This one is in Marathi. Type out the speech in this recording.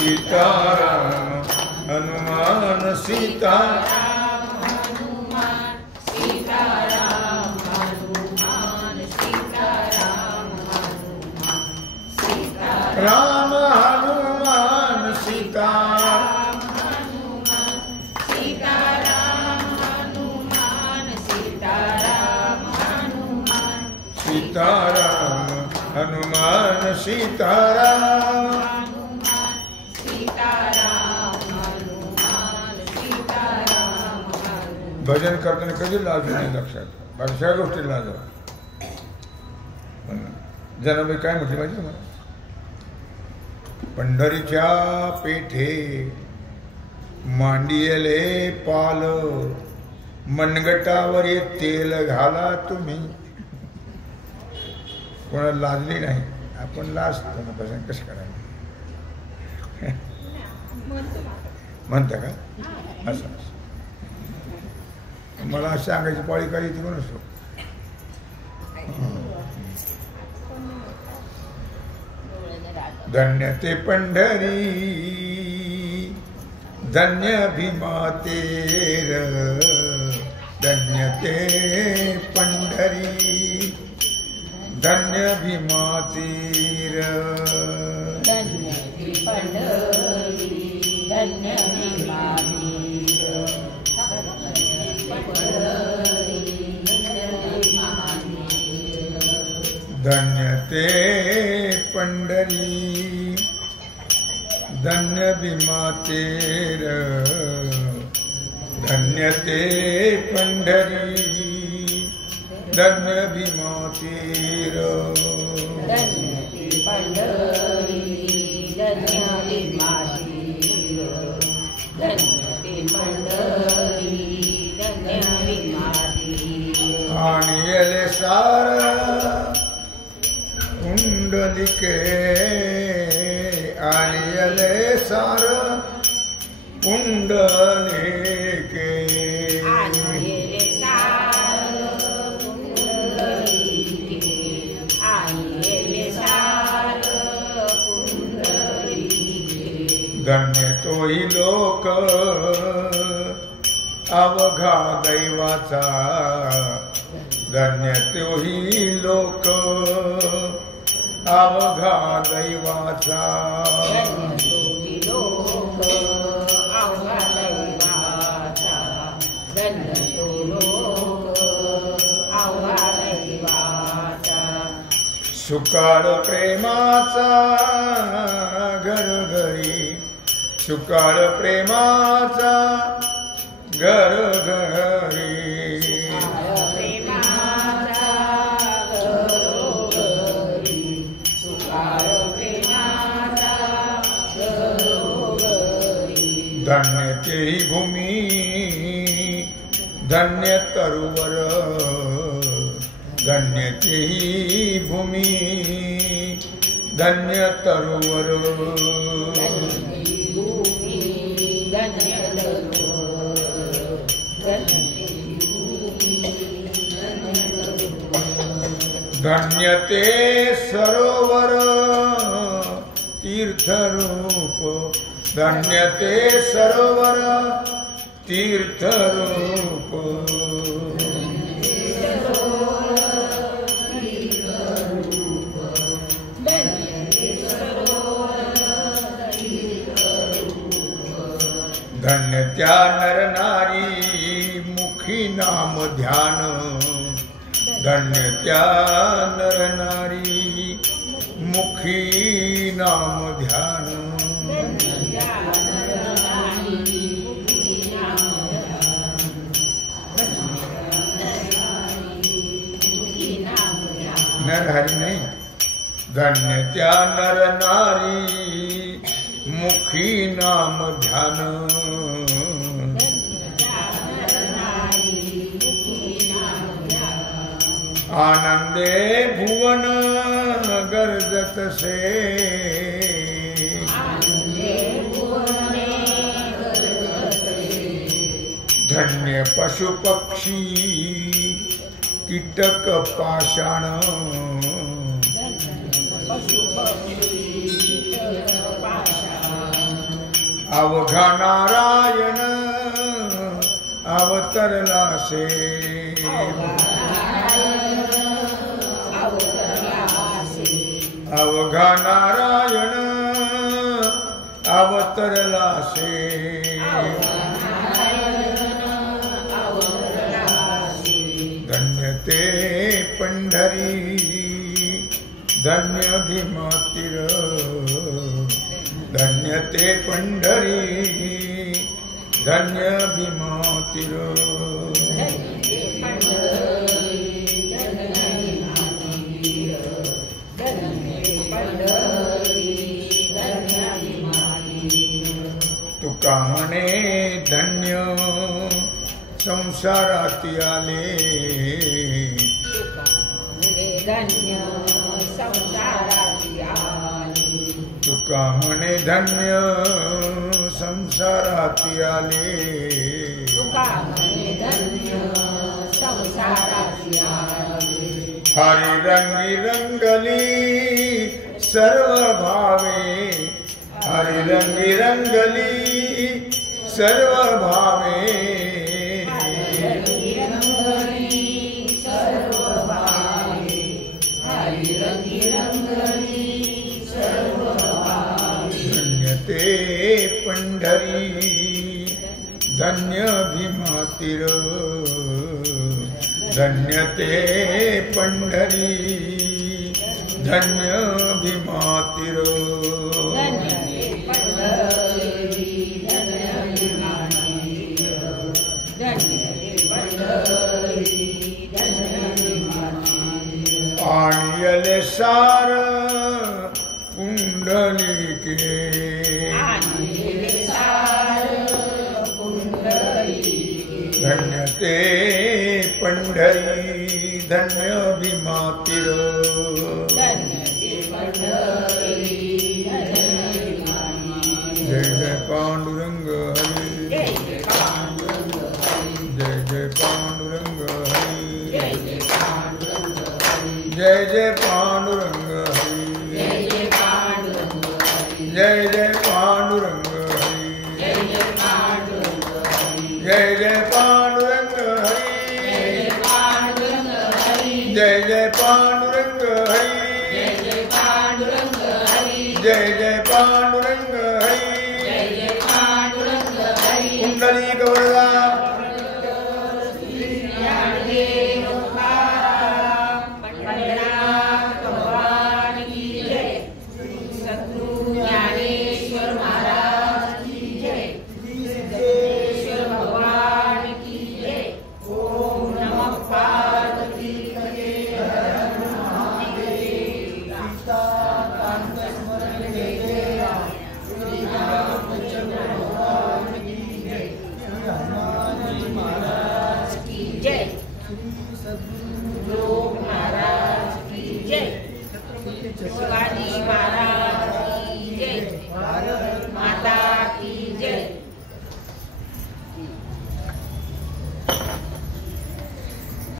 सीताराम हनुमान सीताराम हनुमान सीताराम हनुमान सीताराम हनुमान सीताराम राम हनुमान सीताराम हनुमान सीताराम हनुमान सीताराम हनुमान सीताराम हनुमान सीताराम भजन करताना कधी लाजू नाही लक्षात बाकी सगळ्या गोष्टी लाजवा जनाबाई काय म्हटली माहिती मला पंढरीच्या पेठे मांडियले पाल मनगटावर तेल घाला तुम्ही कोणाला लाजली नाही आपण लाजतो ना भजन कसं करायचं म्हणता का असं मला सांगायची पाळी काय येते म्हणून असतो धन्य ते पंढरी धन्य भीमा तेर धन्य ते पंढरी धन्य भीमा तीर धन्य पंढरी धन्य भीमा धन्य ते पंढरी धन्य भीमा तेर धन्य ते पंढरी धन्य भीमा तीर धन्य ते पंढरी धन्य भीमा तीर धन्य ते पंढरी धन्य भीमा तीर आणि येले सार कुंडलिके आणि येले सार कुंडलिके धन्य तोही लोक अवघा दैवाचा धन्य तोही लोक अवघा दैवाचा सुकाळ प्रेमाचा घरोघरी सुकाळ प्रेमाचा घरोघरी धन्य तेही भूमी धन्य तरुवर धन्य तेही भूमी धन्य तरुवर धन्य ते सरोवर तीर्थरूप धन्य ते सरोवर तीर्थरूप धन्य त्या नर नारी मुखी नाम ध्यान धन्य त्या नर नारी मुखी नाम ध्यान नरहरी नहीं धन्य त्या नर नारी मुखी नाम ध्यान आनंदे भुवन गर्जत से धन्य पशु पक्षी कीटक पाषाण अवघा नारायण अवतरला से अवघा नारायण अवतरला से धन्य ते पंढरी धन्य भीमातीर धन्य ते पंढरी धन्य भीमातीर तुका म्हणे धन्य संसाराती आले तुका म्हणे धन्य संसाराती आले हरी रंगी रंगली सर्व भावे हरी रंगी रंगली सर्व भावे धन्य ते पंढरी धन्य भीमातीर धन्य ते पंढरी धन्य भीमातीर पाणियले सार पुंडलिके धन्य ते पंढरी धन्य भीमातीर जय जय पांडुरंग हरी जय जय पांडुरंग हरी जय जय पांडुरंग हरी जय जय पांडुरंग हरी जय जय पांडुरंग हरी जय जय पांडुरंग हरी जय जय पांडुरंग हरी कुंडली गौरदा शिवाजी महाराज